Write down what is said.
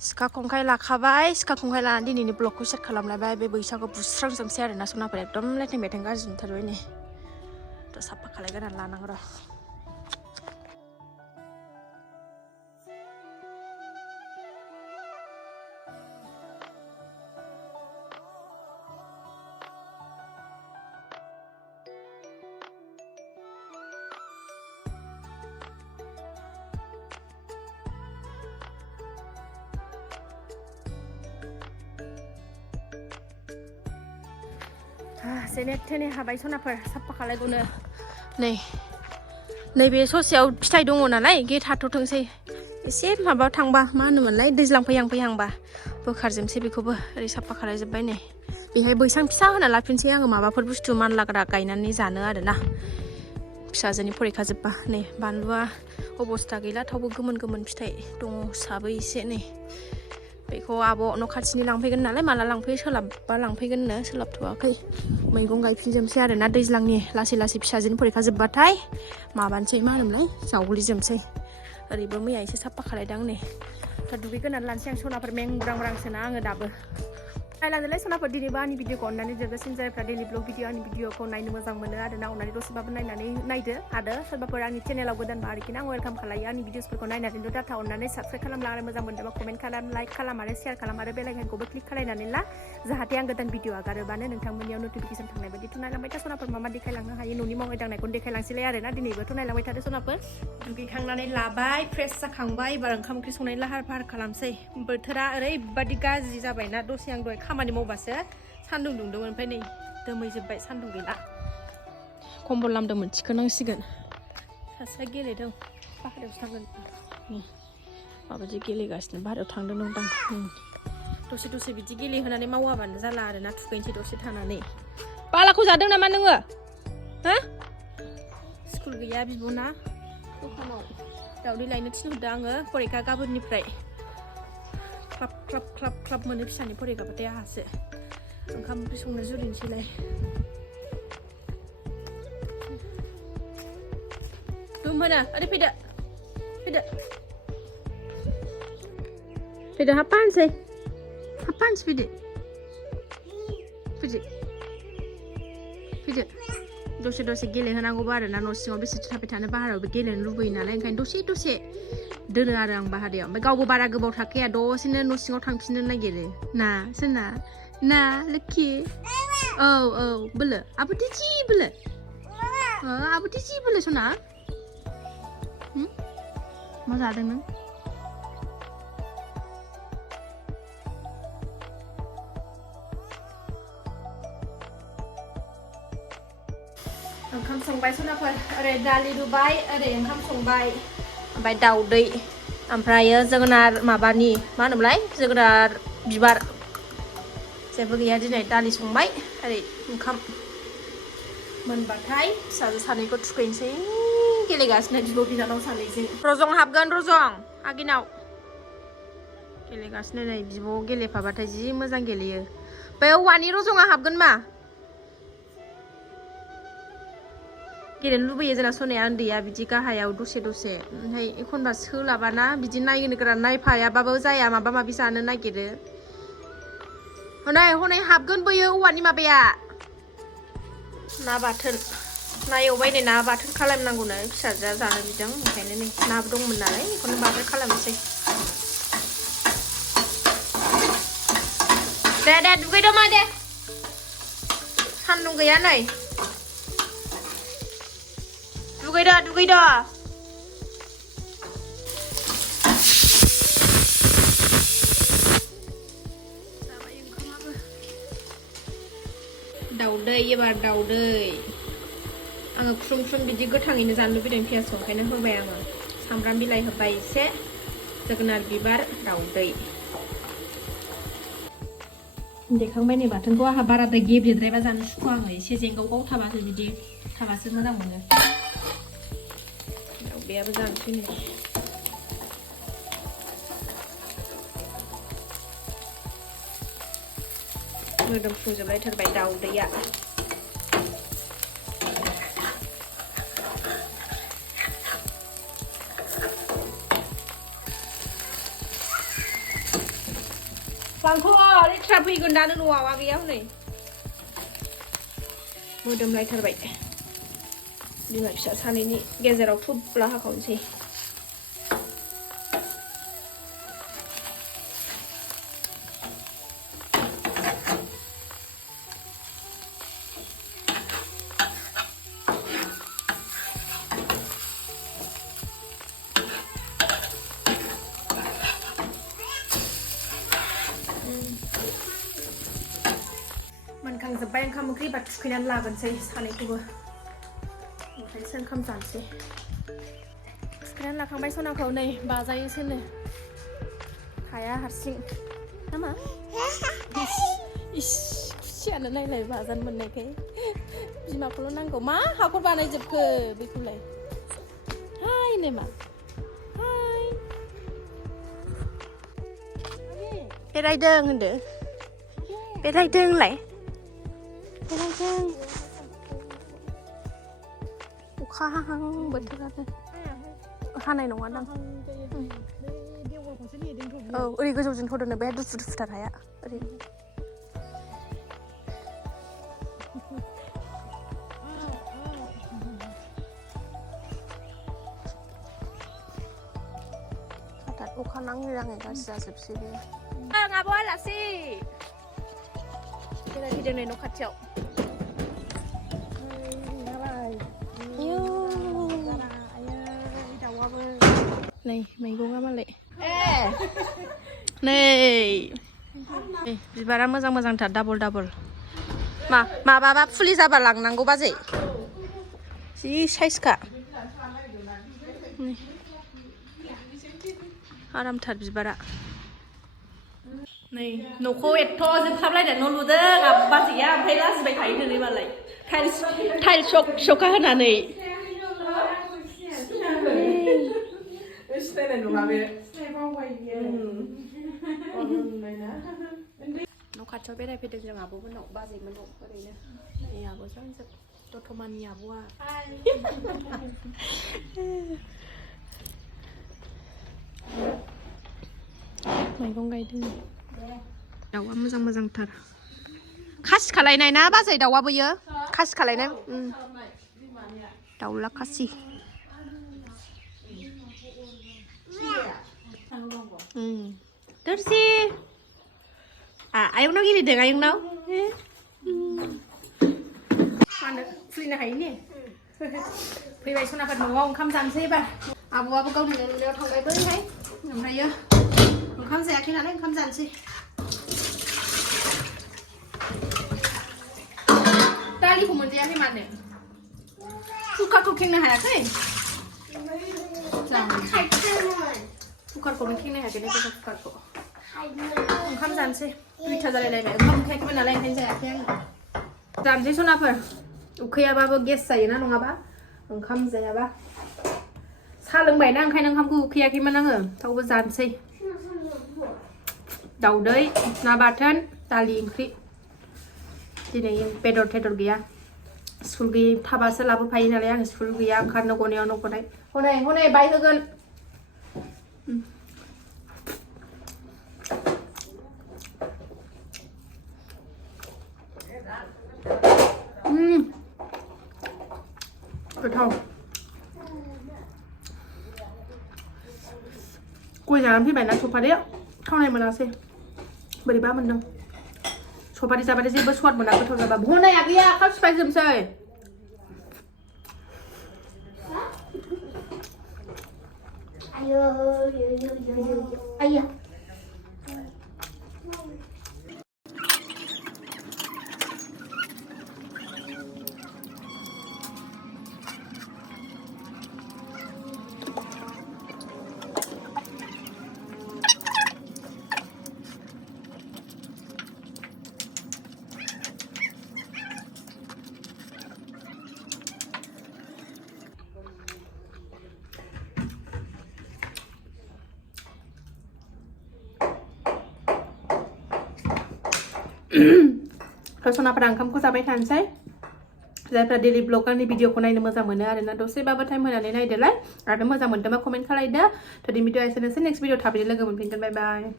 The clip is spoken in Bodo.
सिखा खंखाइ लाखाबाय सिखा खंखाइ लानानै दिनैनि ब्लगखौ सेट खालामलायबाय बे बैसागु बुस्रांजोबसै आरो ना सनाफोर एकदम लेथें बेथें गाज्रि नुथारबाय नै थ' साफा खालायग्रोनानै लानांगौ र' जेने थेने हाबाय सनाफोर साफा खालायगौनो नैबे ससेयाव फिथाइ दङ नालाय गेट हाथ'थोंसै एसे माबा थांबा मा होनोमोनलाय दैज्लां फैहांबा बोखारजोबसै बेखौबो ओरै साफा खालायजोब्बाय नै बेहाय बैसां फिसा होना लाफिनसै आङो माबाफोर बुस्थु मानलाग्रा गायनानै जानो आरोना फिसाजोनि फरिखा जोब्बा नै बानलुआ अबस्था गैला थावबो गोमोन फिथाइ दङ साबो एसे नै बेखौ आब' न' खाथिनि लांफैगोन नालाय माला लांफैयो सोलाबबा लांफैगोननो सोलाबथ'वाखै मैगं गायफिनजोबसै आरोना दैज्लांनि लासै फिसाजोनि फरिखा जोब्बाथाय माबानोसै मा होनोमोनलाय जावग्लिजोबसै ओरैबो मैया एसे साफा खालायदां नै दा दुगैग्रोनानै लानोसै आं सनाफोर मेंब्रांसोना आङो दाबो नायलांदोलाय सनाफोर दिनैबो आंनि भिडिअखौ अननानै जोबजासिम जायफ्रा दैलि ब्लग भिडिअ आंनि भिडिअखौ नायनो मोजां मोनो आरोना अननानै दसेबाबो नायनानै नायदो आरो सोरबाफोर आंनि चेनेलाव गोदानबा आरोखि आं वेलकाम खालायो आंनि भिडिअसफोरखौ नायनानैल' डाटा अननानै साबस्क्राइब खालामला आरो मोजां मोनदोंबा कमेन्ट खालाम लाइक खालाम आरो शेयार खालाम आरो बेल आइकनखौबो क्लिक खालायनानै ला जाहाथे आं गोदान भिडिअ आगारोबानो नोंथांमोननियाव नटिफिकेसन थांनाय बायदिथ' नायलांबाय था सनाफोर मा देखायलांनो हायो न'नि मावनाय दांनायखौनो देखायलांसैलाय आरोना दिनैबोथ' नायलांबाय थादो सनाफोर दुगैखांनानै लाबाय फ्रेस जाखांबाय एबार ओंखाम ओंख्रि संनायनि लाहार फाहार खालामसै बोथोरा ओरैबादि गाज्रि जाबायना दसे आं दहाय खामानि मावबासो सान्दुं दुंदोंमोन ओमफ्राय नै दोमैजोब्बाय सान्दुं गैला कम्बल लामदोंमोन थिखोनांसिगोन सासेया गेलेदों बाहेरायावसो थांगोन माबायदि गेलेगासिनो बाहेरायाव थांदों नंदां दसे बिदि गेलेहोनानै मावाबानो जाला आरोना थुगैनोसै दसे थानानै बालाखौ जादों नामा नोङो हा स्कुल गैया बिब'ना दखानाव दावदै लायनो थिनहरदों आङो फरिखा गाबोननिफ्राय क्लाब मोनो फिसानि फरिखाबाथाय आहासो ओंखाम ओंख्रि संनो जुरिनोसैलाय दुमहोनो ओरै फैदो हाबा होनसै फैदो दसे गेलेहोनांगौबा आरोना न' सिङाव बेसेथो थाबाय थानो बाहेरायावबो गेलेनो लुबैयो नालाय ओंखायनो दसे दोनो आरो आं बाहेरायाव ओमफ्राय गावबो बारा गोबाव थाखाया दसेनो न' सिङाव थांफिननो नागिरो ना सोना ना लोखि औ बोलो आबो दिजि बोलो सना मा जादों नों ओंखाम संबाय सनाफोर ओरै दालि रुबाय ओरै ओंखाम संबाय ओमफ्राय दाउदै ओमफ्रायो जोगोनार माबानि मा होनोमोनलाय जोगोनार बिबार जेबो गैया दिनै दालि संबाय ओरै ओंखाम मोनबाथाय फिसाजो सानैखौ थुखैनोसै गेलेगासिनो बिब' बिनानाव सानैजों रजं हाबगोन रजं आगिनाव गेलेगासिनो नै बिब' गेलेफाबाथाय जि मोजां गेलेयो बे औवानि रजङा हाबगोन मा गेलेनो लुबैयो जोंना सनाया उन्दैया बिदि गाहायाव दसे ओमफ्राय एखनबा सोलाबाना बिदि नायनोग्रा नायफायाबाबो जाया माबा माबि जानो नागिरो हनै हाबगोन बैयो औवानि माबाया ना बाथोन ना एवबाय नै ना बाथोन खालामनांगौनो फिसाजोआ जानो बिदों ओंखायनो नै नाबो दंमोन नालाय बेखौनो बाथोन खालामनोसै दे दुगैद' मा दे सान्दुं गैया नै दुगैद' दाउदै एबार दाउदै आङो ख्रुम बिदि गोथाङैनो जानो लुबैदों पियासखौ ओंखायनो होबाय आङो सामब्राम बिलाइ होबाय एसे जोगोनार बिबार दाउदै देखांबाय नै बाथोनखौ आंहा बाराद्राय गेब्लेद्रायबा जानो सुखुवा आङो एसे जेंगाव थाबासो बिदि थाबासो मोजां मोनो दाउदैयाबो जानोसै नै मोदोमफ्रुजोबलायथारबाय दाउदैया Bangku letra fैगोन दानो न'आव आगैया हनै मोदोमलायथारबाय बिमा फिसा सानैनि गेजेराव थुब्ला हाखावनोसै मोनखांजोब्बाय ओंखाम ओंख्रि बा थुखैनानै लागोनसै सानैखौबो ओमफ्रायसो ओंखाम जानोसै थुखैनानै लाखांबाय सनाखौ नै बाजायोसोनो हाया हारसिं नामा इस खुसियानो नायलाय बाजानो मोननायखाय बिमाखौल' नांगौ मा हाखर बानायजोबखो बेखौलाय हाय नेमा हाय बेरायदों होनदो बेरायदों होनलाय बेरायदों अखा हाहां बोथोरानो हानाय नङा दां औ ओरै गोजौजों थदोनो बे दुफु दुफुथार हाया ओरै हथात अखा नाङै नाङै गाज्रि जाजोबसै बे आब' आलासि बेरायफैदों नै न' खाथियाव नै मैगङा मालाय नै बिबारा मोजां मोजांथार डाबल डाबल माबाबा फुलि जाबा लांनांगौ बाजै जि साइजखा आरामथार बिबारा नै न'खौ एथ' जोबख्लाबलायनाय न' लुदों बाजैया ओमफ्राय लाजिबाय थायो नोलै मालाय टाइल्स सखा होनानै न' खाथियाव बेरायफैदों जों आब'मोननाव बाजैमोननाव ओरैनो नै आब'जों जों दतमानि आब'आ मैगं गायदों दाउआ मोजां मोजांथार खासि खालायनाय ना बाजै दाउआ बैयो खासि खालायनाय दाउला खासि दोरसि आयंनाव गेलेदों आयंनाव मानो खुलिनो हायो ने फैबाय सनाफोर न'आव ओंखाम जानोसै एबार आब'आबो गावनि न' लुनायाव थांबाय बैहाय ओमफ्रायो ओंखाम जायाखै नालाय ओंखाम जानोसै दालिखौ मोनजायाखै मानो कुकारखौ खेंनो हायाखै कुकारखौनो खेंनो हायाखै कुकारखौ ओंखाम जानोसै 2टा जालायलायबाय ओंखाम उखैयाखैमोन नालाय ओंखायनो जायाखै आङो जानोसै सनाफोर उखैयाबाबो गेस जायोना नङाबा ओंखाम जायाबा साहा लोंबायना ओंखायनो ओंखामखौ उखैयाखैमोन आङो थेवबो जानोसै दाउदै ना बाथोन दालि ओंख्रि दिनै बेदर थेदर गैया स्कुल गैयै थाबासो लाबोफायो नालाय आं स्कुल गैया ओंखारनो गनायाव न' गनाय हनै बाय होगोन गोथाव गय जानानै फैबायना सफारिया थावनाय मोनासै बोरैबा मोनदों सफारि जाबाथाय जेबो स्वाद मोना गोथाव जाबाबो हनै आगैया आखाइ सिफायजोबसै आइया सनाफोरा ओंखामखौ जाबाय थानोसै जायफ्रा डेलि ब्लग आंनि भिडिअखौ नायनो मोजां मोनो आरोना दसेबाबो टाइम होनानै नायदोलाय आरो मोजां मोनदोंबा कमेन्ट खालायदो दिनै भिडिअ एसेनोसै नेक्स्ट भिडिअ थाबैनो लोगो मोनफिनगोन बाय बाय